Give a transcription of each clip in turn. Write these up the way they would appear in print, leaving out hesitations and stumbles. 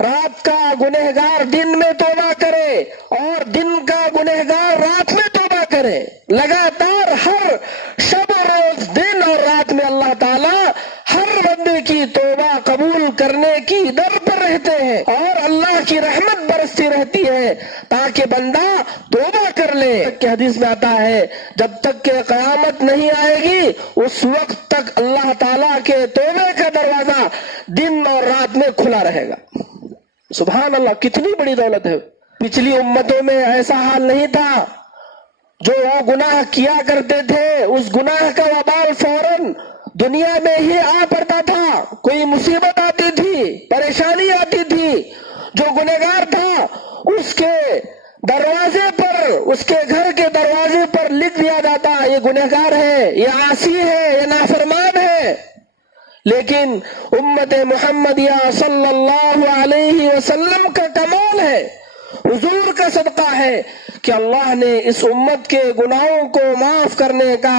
رات کا گنہگار دن میں توبہ کرے اور دن کا گنہگار رات میں توبہ کرے. لگاتار ہر شب و روز دن اور رات میں اللہ تعالیٰ ہر بندے کی توبہ قبول کرنے کی در پر رہتے ہیں اور اللہ کی رحمت برستی رہتی ہے تاکہ بندہ توبہ کر لے. کہ حدیث میں آتا ہے جب تک کہ قیامت نہیں آئے گی اس وقت تک اللہ تعالیٰ کے توبہ کا دروازہ دن اور رات میں کھلا رہے گا. سبحان اللہ، کتنی بڑی دولت ہے. پچھلی امتوں میں ایسا حال نہیں تھا. جو وہ گناہ کیا کرتے تھے اس گناہ کا وبال فوراً دنیا میں ہی آ پڑتا تھا. کوئی مصیبت آتی تھی، پریشانی آتی تھی، جو گنہگار تھا اس کے دروازے پر، اس کے گھر کے دروازے پر لکھ دیا جاتا یہ گنہگار ہے، یہ عاصی ہے، یہ نافرمان ہے. لیکن امت محمدیہ صلی اللہ علیہ وسلم کا کمال ہے، حضور کا صدقہ ہے کہ اللہ نے اس امت کے گناہوں کو معاف کرنے کا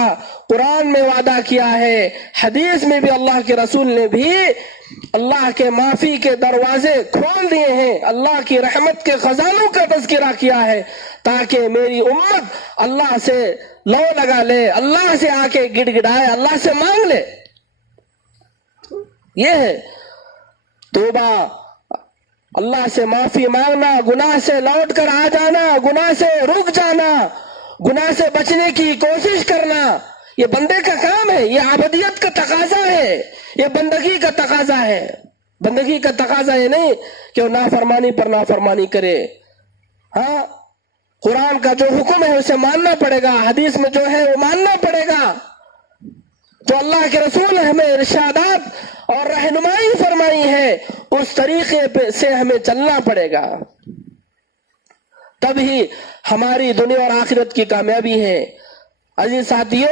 قرآن میں وعدہ کیا ہے. حدیث میں بھی اللہ کے رسول نے بھی اللہ کے معافی کے دروازے کھول دیے ہیں، اللہ کی رحمت کے خزانوں کا تذکرہ کیا ہے تاکہ میری امت اللہ سے لو لگا لے، اللہ سے آ کے گڑ گڑائے، اللہ سے مانگ لے. یہ ہے توبہ، اللہ سے معافی مانگنا، گناہ سے لوٹ کر آ جانا، گناہ سے رک جانا، گناہ سے بچنے کی کوشش کرنا. یہ بندے کا کام ہے، یہ عبودیت کا تقاضا ہے، یہ بندگی کا تقاضا ہے. بندگی کا تقاضا یہ نہیں کہ وہ نافرمانی پر نافرمانی کرے. ہاں، قرآن کا جو حکم ہے اسے ماننا پڑے گا، حدیث میں جو ہے وہ ماننا پڑے گا. تو اللہ کے رسول ہمیں ارشادات اور رہنمائی فرمائی ہے اس طریقے سے ہمیں چلنا پڑے گا، تب ہی ہماری دنیا اور آخرت کی کامیابی ہے. عزیز ساتھیو،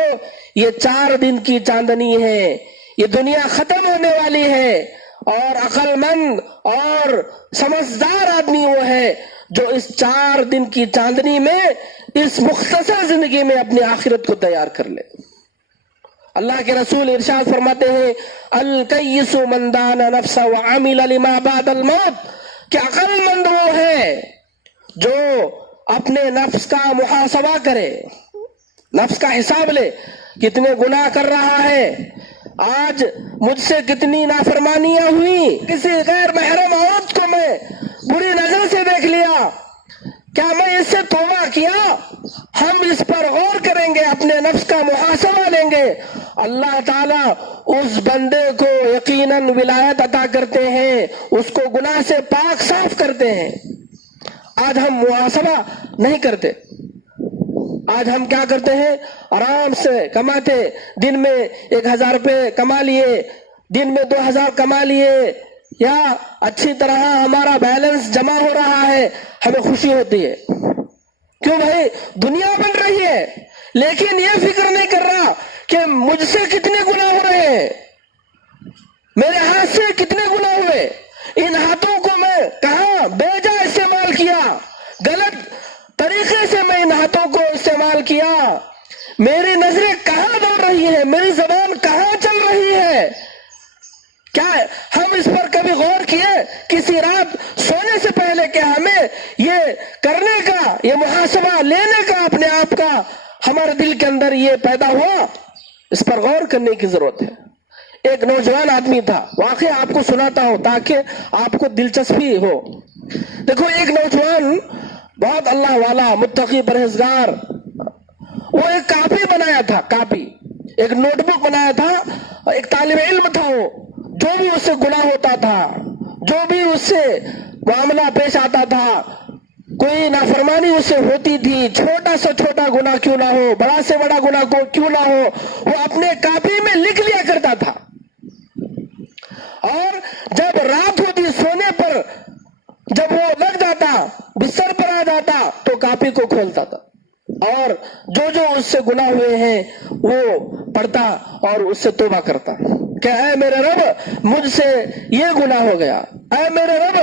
یہ 4 دن کی چاندنی ہے، یہ دنیا ختم ہونے والی ہے اور عقل مند اور سمجھدار آدمی وہ ہے جو اس 4 دن کی چاندنی میں اس مختصر زندگی میں اپنی آخرت کو تیار کر لے. اللہ کے رسول ارشاد فرماتے ہیں الکیس من دان نفسہ وعمل لما بعد الموت، کہ عقل مند وہ ہے جو اپنے نفس کا محاسبہ کرے، نفس کا حساب لے. کتنے گناہ کر رہا ہے، آج مجھ سے کتنی نافرمانیاں ہوئی، کسی غیر محرم عورت کو میں بری نظر سے دیکھ لیا، کیا میں اس سے توبہ کیا؟ ہم اس پر غور کریں گے، اپنے نفس کا محاسبہ لیں گے. اللہ تعالیٰ اس بندے کو یقیناً ولایت عطا کرتے ہیں، اس کو گناہ سے پاک صاف کرتے ہیں. آج ہم محاسبہ نہیں کرتے. آج ہم کیا کرتے ہیں؟ آرام سے کماتے، دن میں 1000 روپے کما لیے، دن میں 2000 کما لیے، یا اچھی طرح ہمارا بیلنس جمع ہو رہا ہے، ہمیں خوشی ہوتی ہے. کیوں بھائی؟ دنیا بن رہی ہے، لیکن یہ فکر نہیں کر رہا کہ مجھ سے کتنے گناہ ہو رہے ہیں، میرے ہاتھ سے کتنے گناہ ہوئے، ان ہاتھوں کو میں کہاں بیجا استعمال کیا، غلط طریقے سے میں ان ہاتھوں کو استعمال کیا، میری نظریں کہاں دوڑ رہی ہیں، میری زبان کہاں چل رہی ہے. کیا ہم اس پر کبھی غور کیے کسی رات سونے سے پہلے کہ ہمیں یہ کرنے کا، یہ محاسبہ لینے کا اپنے آپ کا ہمارے دل کے اندر یہ پیدا ہوا؟ اس پر غور کرنے کی ضرورت ہے. ایک نوجوان آدمی تھا، واقعہ آپ کو سناتا ہوں تاکہ آپ کو دلچسپی ہو. دیکھو، ایک نوجوان بہت اللہ والا، متقی، پرہیزگار، وہ ایک کاپی بنایا تھا، کاپی، ایک نوٹ بک بنایا تھا. ایک طالب علم تھا، وہ جو بھی اس سے گناہ ہوتا تھا، جو بھی اس سے معاملہ پیش آتا تھا، کوئی نافرمانی اس سے ہوتی تھی، چھوٹا سا چھوٹا گناہ کیوں نہ ہو، بڑا سے بڑا گناہ کیوں نہ ہو، وہ اپنے کاپی میں لکھ لیا کرتا تھا. اور جب رات ہوتی سونے پر، جب وہ لگ جاتا، بستر پر آ جاتا تو کاپی کو کھولتا تھا اور جو اس سے گناہ ہوئے ہیں وہ پڑھتا اور اس سے توبہ کرتا کہ اے میرے رب، مجھ سے یہ گناہ ہو گیا، اے میرے رب،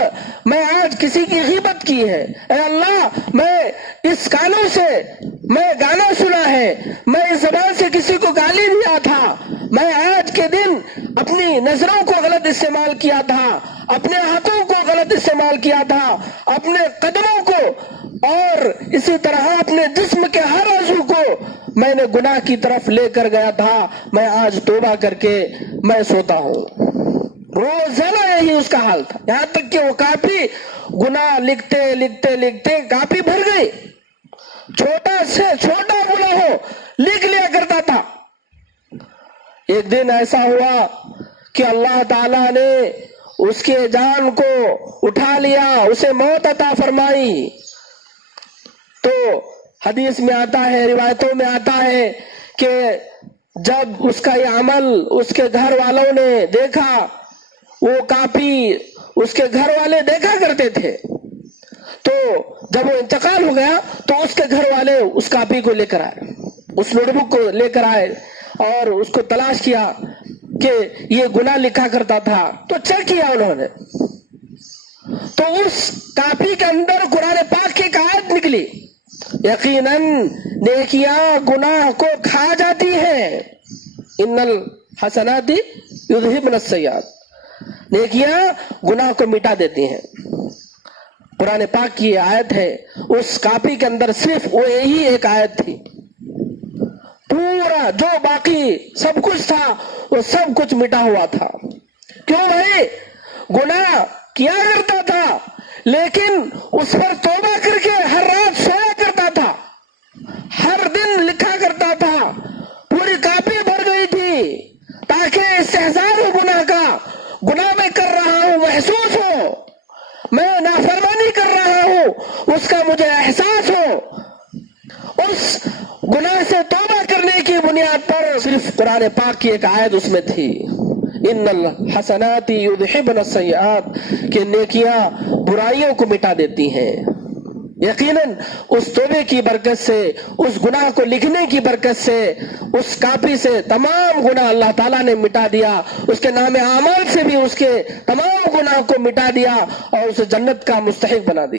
میں آج کسی کی غیبت کی ہے، اے اللہ، میں اس کانوں سے میں گانا سنا ہے، میں اس زبان سے کسی کو گالی دیا تھا، میں آج کے دن اپنی نظروں کو غلط استعمال کیا تھا، اپنے ہاتھوں کو غلط استعمال استعمال کیا تھا اپنے قدموں کو اور اسی طرح اپنے جسم کے ہر عضو کو میں نے گناہ کی طرف لے کر گیا تھا. میں آج توبہ کر کے میں سوتا ہوں. روزانہ یہی اس کا حال تھا, یہاں تک کہ وہ کافی گناہ لکھتے لکھتے لکھتے کافی بھر گئی. چھوٹا سے چھوٹا گناہ ہو لکھ لیا کرتا تھا. ایک دن ایسا ہوا کہ اللہ تعالیٰ نے اس کے جان کو اٹھا لیا, اسے موت عطا فرمائی. تو حدیث میں آتا ہے, روایتوں میں آتا ہے کہ جب اس کا یہ عمل اس کے گھر والوں نے دیکھا, وہ کافی اس کے گھر والے دیکھا کرتے تھے, تو جب وہ انتقال ہو گیا تو اس کے گھر والے اس کاپی کو لے کر آئے, اس نوٹ بک کو لے کر آئے اور اس کو تلاش کیا کہ یہ گناہ لکھا کرتا تھا. تو چیک کیا انہوں نے, تو اس کاپی کے اندر قرآن پاک کی ایک آیت نکلی, یقیناً نیکیاں گناہ کو کھا جاتی ہیں. ان الحسنات یذہبن السیئات, نیکیاں گناہ کو مٹا دیتی ہیں. قرآن پاک کی یہ آیت ہے. اس کاپی کے اندر صرف وہ یہی ایک آیت تھی. پورا جو باقی سب کچھ تھا وہ سب کچھ مٹا ہوا تھا. کیوں بھائی؟ گناہ کیا کرتا تھا لیکن اس پر توبہ کر کے ہر رات سویا کرتا تھا, ہر دن لکھا کرتا تھا, پوری کاپی بھر گئی تھی تاکہ استحضار ہو گناہ کا, گناہ میں کر رہا ہوں محسوس ہو, میں نافرمانی کر رہا ہوں اس کا مجھے احساس ہو. اس گناہ سے توبہ کرنے کی بنیاد پر صرف قرآن پاک کی ایک آیت اس میں تھی, ان الحسنات یذہبن السیئات, کہ نیکیاں برائیوں کو مٹا دیتی ہیں. یقیناً اس توبے کی برکت سے, اس گناہ کو لکھنے کی برکت سے, اس کاپی سے تمام گناہ اللہ تعالیٰ نے مٹا دیا. اس کے نام اعمال سے بھی اس کے تمام گناہ کو مٹا دیا اور اسے جنت کا مستحق بنا دیا.